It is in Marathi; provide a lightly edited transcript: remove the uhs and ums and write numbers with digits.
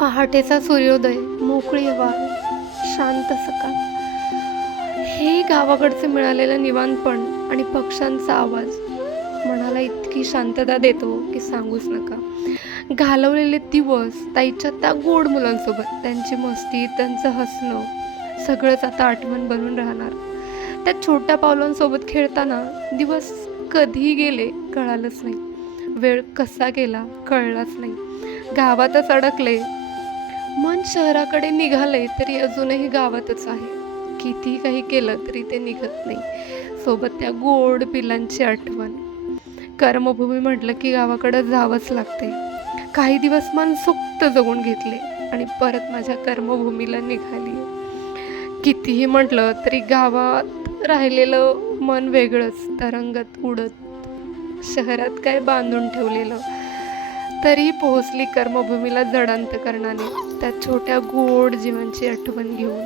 पहाटेचा सूर्योदय, मोकळी हवा, शांत सकाळ. हे गावाकडचे मिळालेलं निवांतपण आणि पक्ष्यांचा आवाज मनाला इतकी शांतता देतो की सांगूच नका. घालवलेले दिवस ताईच्या त्या गोड मुलांसोबत, त्यांची मस्ती, त्यांचं हसणं, सगळंच आता आठवण बनून राहणार. त्या छोट्या पावलांसोबत खेळताना दिवस कधी गेले कळालंच नाही. वेळ कसा गेला कळलाच नाही. गावातच अडकले, मन शहराकडे निघाले तरी अजूनही गावातच आहे. कितीही काही केलं तरी ते निघत नाही. सोबत त्या गोड पिलांची आठवण. कर्मभूमी म्हटलं की गावाकडं जावंच लागते. काही दिवस मनसोक्त जगून घेतले आणि परत माझ्या कर्मभूमीला निघाली. कितीही म्हटलं तरी गावात राहिलेलं मन वेगळंच, तरंगत उडत. शहरात काय बांधून ठेवलेलं. तरी पोहोचली कर्मभूमीला जड अंतकरणाने, त्या छोट्या गोड जीवांची आठवण घेऊन.